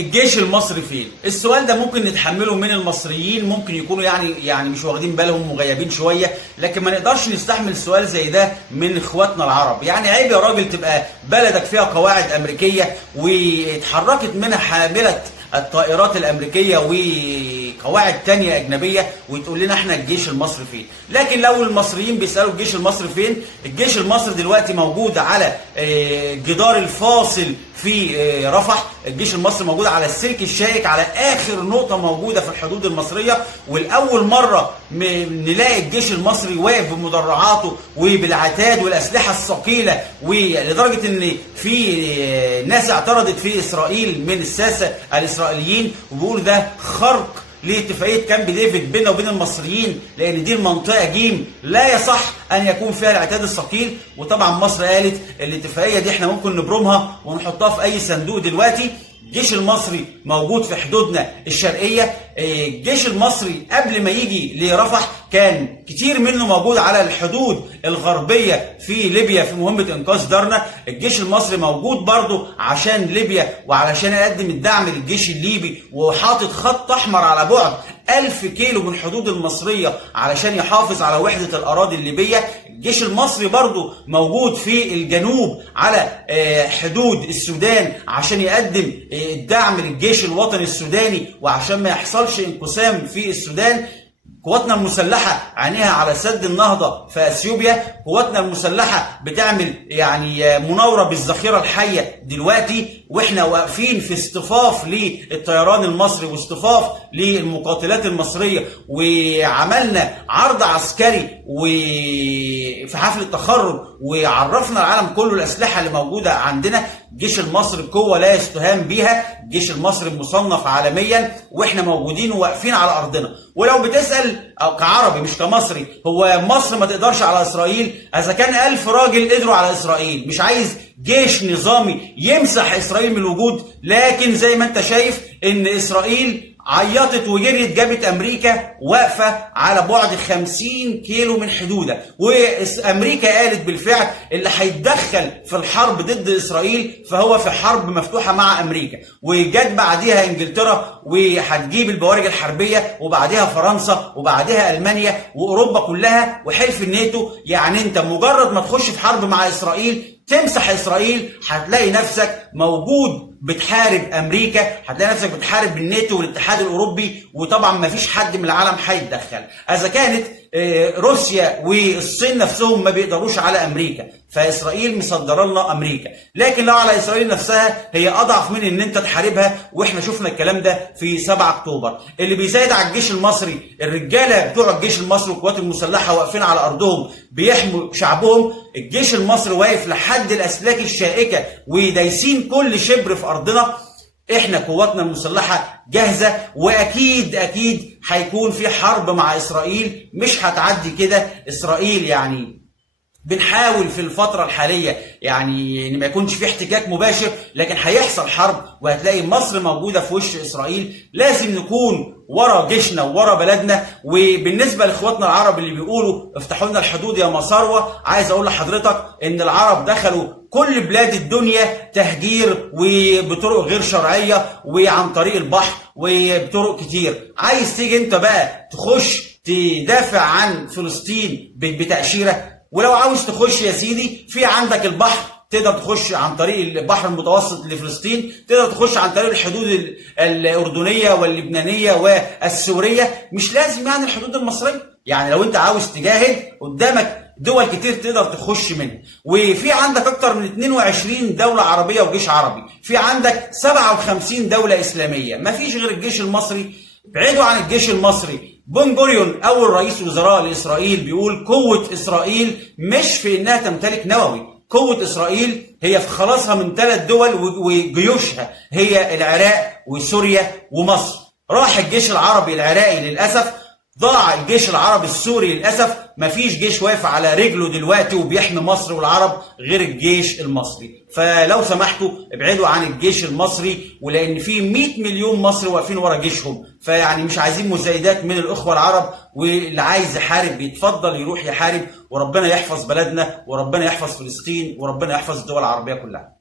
الجيش المصري فين؟ السؤال ده ممكن نتحمله من المصريين، ممكن يكونوا يعني مش واخدين بالهم، مغيبين شويه، لكن ما نقدرش نستحمل سؤال زي ده من اخواتنا العرب. يعني عيب يا راجل تبقى بلدك فيها قواعد امريكيه واتحركت منها حامله الطائرات الامريكيه وقواعد تانية اجنبيه وتقول لنا احنا الجيش المصري فين. لكن لو المصريين بيسالوا الجيش المصري فين، الجيش المصري دلوقتي موجود على الجدار الفاصل في رفح. الجيش المصري موجود على السلك الشائك، على اخر نقطه موجوده في الحدود المصريه. والاول مره نلاقي الجيش المصري واقف بمدرعاته وبالعتاد والاسلحه الثقيله، ولدرجه ان في ناس اعترضت في اسرائيل من الساسه الاسرائيليين وبيقولوا ده خرق لاتفاقيه كامب ديفيد بيننا وبين المصريين، لان دي المنطقه جيم لا يصح ان يكون فيها العتاد الثقيل. وطبعا مصر قالت الاتفاقيه دي احنا ممكن نبرمها ونحطها في اي صندوق. دلوقتي الجيش المصري موجود في حدودنا الشرقيه. الجيش المصري قبل ما يجي لرفح كان كتير منه موجود على الحدود الغربيه في ليبيا في مهمه انقاذ درنا. الجيش المصري موجود برضه عشان ليبيا وعلشان يقدم الدعم للجيش الليبي، وحاطط خط احمر على بعد 1000 كيلو من الحدود المصريه علشان يحافظ على وحده الاراضي الليبيه. الجيش المصري برضه موجود في الجنوب على حدود السودان عشان يقدم الدعم للجيش الوطني السوداني وعشان ما يحصلش انقسام في السودان. قواتنا المسلحة عينيها على سد النهضة في اثيوبيا. قواتنا المسلحة بتعمل مناورة بالذخيرة الحية دلوقتي، واحنا واقفين في اصطفاف للطيران المصري واصطفاف للمقاتلات المصرية، وعملنا عرض عسكري وفي حفل التخرج وعرفنا العالم كله الأسلحة اللي موجودة عندنا. الجيش المصري قوة لا يستهان بيها، الجيش المصري مصنف عالميا، واحنا موجودين وواقفين على أرضنا. ولو بتسأل أو كعربي مش كمصري، هو مصر ما تقدرش على إسرائيل؟ إذا كان 1000 راجل قدروا على إسرائيل، مش عايز جيش نظامي يمسح إسرائيل من الوجود؟ لكن زي ما أنت شايف إن إسرائيل عيطت وجريت جابت امريكا واقفه على بعد 50 كيلو من حدودها، وامريكا قالت بالفعل اللي هيتدخل في الحرب ضد اسرائيل فهو في حرب مفتوحه مع امريكا. وجت بعديها انجلترا وهتجيب البوارج الحربيه، وبعدها فرنسا، وبعدها المانيا واوروبا كلها وحلف الناتو. يعني انت مجرد ما تخش في حرب مع اسرائيل تمسح اسرائيل هتلاقي نفسك موجود بتحارب امريكا، هتلاقي نفسك بتحارب الناتو والاتحاد الاوروبي، وطبعا ما فيش حد من العالم هيتدخل. اذا كانت روسيا والصين نفسهم ما بيقدروش على امريكا، فاسرائيل مصدره لنا امريكا. لكن لو على اسرائيل نفسها هي اضعف من ان انت تحاربها، واحنا شفنا الكلام ده في 7 اكتوبر. اللي بيزايد على الجيش المصري الرجاله بتوع الجيش المصري والقوات المسلحه واقفين على ارضهم بيحموا شعبهم. الجيش المصري واقف لحد الاسلاك الشائكه ودايسين كل شبر في ارضنا. احنا قواتنا المسلحه جاهزه، واكيد هيكون في حرب مع اسرائيل، مش هتعدي كده. اسرائيل يعني بنحاول في الفترة الحالية يعني ان ما يكونش في احتكاك مباشر، لكن هيحصل حرب وهتلاقي مصر موجودة في وش اسرائيل. لازم نكون ورا جيشنا وورا بلدنا. وبالنسبة لاخواتنا العرب اللي بيقولوا افتحوا لنا الحدود يا مساروة، عايز اقول لحضرتك ان العرب دخلوا كل بلاد الدنيا تهجير وبطرق غير شرعية وعن طريق البحر وبطرق كتير. عايز تيجي انت بقى تخش تدافع عن فلسطين بتأشيرة؟ ولو عاوز تخش يا سيدي في عندك البحر، تقدر تخش عن طريق البحر المتوسط لفلسطين، تقدر تخش عن طريق الحدود الأردنية واللبنانية والسورية، مش لازم يعني الحدود المصرية. يعني لو انت عاوز تجاهد قدامك دول كتير تقدر تخش منها. وفي عندك اكتر من 22 دولة عربية وجيش عربي، في عندك 57 دولة إسلامية، مفيش غير الجيش المصري. بعيدوا عن الجيش المصري. بن غوريون اول رئيس وزراء لاسرائيل بيقول قوه اسرائيل مش في انها تمتلك نووي، قوه اسرائيل هي في خلاصها من 3 دول وجيوشها هي العراق وسوريا ومصر. راح الجيش العربي العراقي للاسف، ضاع الجيش العربي السوري للاسف. مفيش جيش واقف على رجله دلوقتي وبيحمي مصر والعرب غير الجيش المصري. فلو سمحتوا ابعدوا عن الجيش المصري، ولان في 100 مليون مصري واقفين ورا جيشهم، فيعني مش عايزين مزايدات من الاخوه العرب. واللي عايز يحارب يتفضل يروح يحارب، وربنا يحفظ بلدنا وربنا يحفظ فلسطين وربنا يحفظ الدول العربيه كلها.